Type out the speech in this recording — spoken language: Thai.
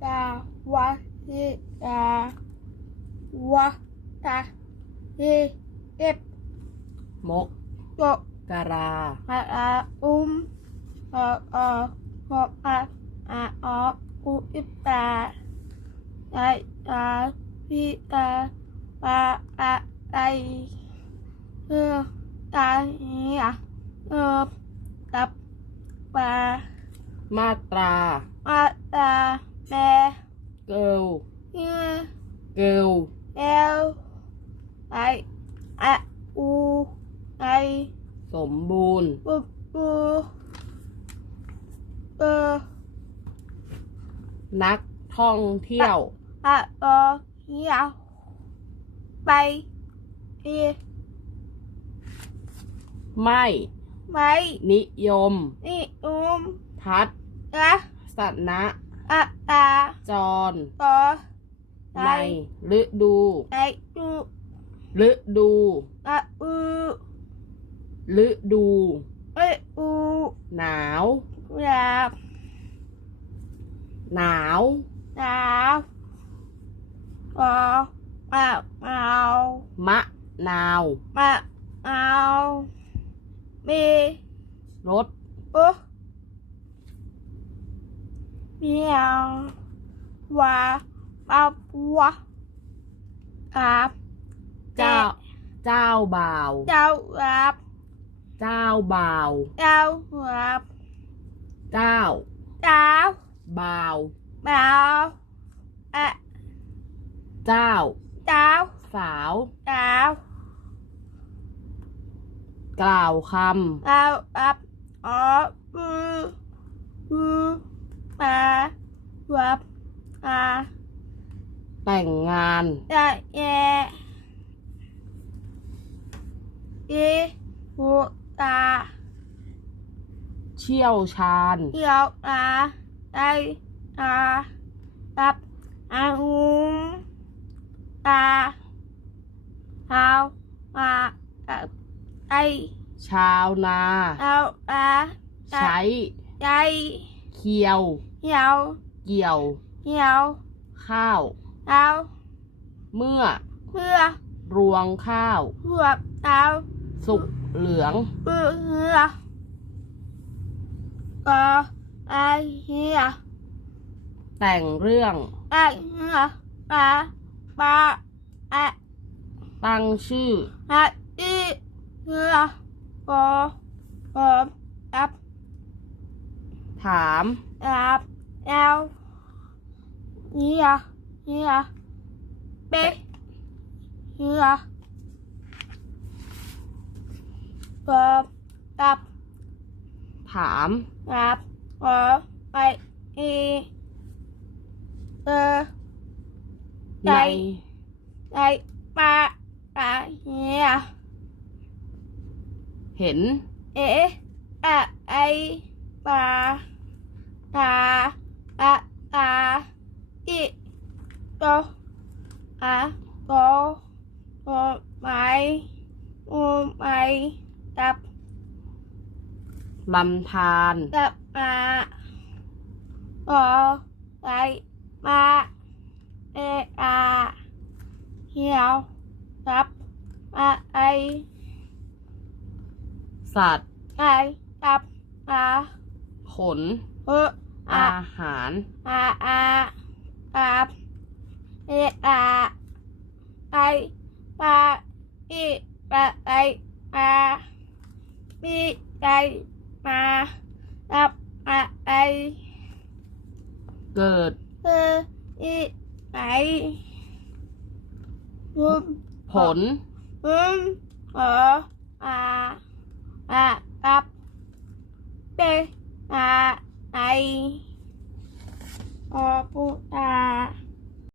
ตาวะฮิตาวะตาฮิเอฟมกโตกะราาอาอุมฮออฮออาอาอออุอิตาไอตาพิตาปาอะไอเออตาเฮียเออกับปามาตราอาตา แม่เกิลเฮียเกิลเอลไออะอูไอสมบูรณ์ปูปูเออนักท่องเที่ยวอะเออเฮียไปเอไม่ไม่นิยมนี่อุมพัดนะสัตนะ อะตาจรต่อในฤดูไอดูฤดูอะอูฤดูเออูหนาวยาหนาวหนาวก็มาเอามะนาวมาเอามีรถปุ๊ เมียวว่าปาปัวกับเจ้า เจ้าบ่าว เจ้ารับเจ้าบ่าว เจ้ารับเจ้าเจ้าบ่าวบ่าวอะเจ้า เจ้าสาว เจ้ากล่าวคเจ้ารับอ๋ออืออือมา รับอาำแต่งงานได้แย่อีหูตาเชี่ยวชาญเกี่ยวตาได้ตากับอาหุงตาเท้ามากับไอชาวนาเท้าตาใช้ใจเคียวเหี่ยว เกี่ยว เหี่ยวข้าวเท้าเมื่อ เพื่อรวงข้าวพวกเท้าสุกเหลือง เพื่อเหือก็ไอเหียแต่งเรื่อง ไอเหือปลาปลาอะตั้งชื่ออะอีเหือโอโออับถามอับ เอลเหียเหียเปเหียโออับถามอับโอไออีเออในไอปลาปลาเหียเห็น เออะไอปลาตา อะตาอิโตอะโตโตไม้อูไม้ตับลำธารตับมาโอไอมาเออาเหี่ยวตับมาไอสัตว์ไอตับมาขนเออ อาอาหารอาอาอาเออาไอปาอีปาไอมาบีไอมาตับมาไอเกิดเอออีไอรุมผลรุมเอออา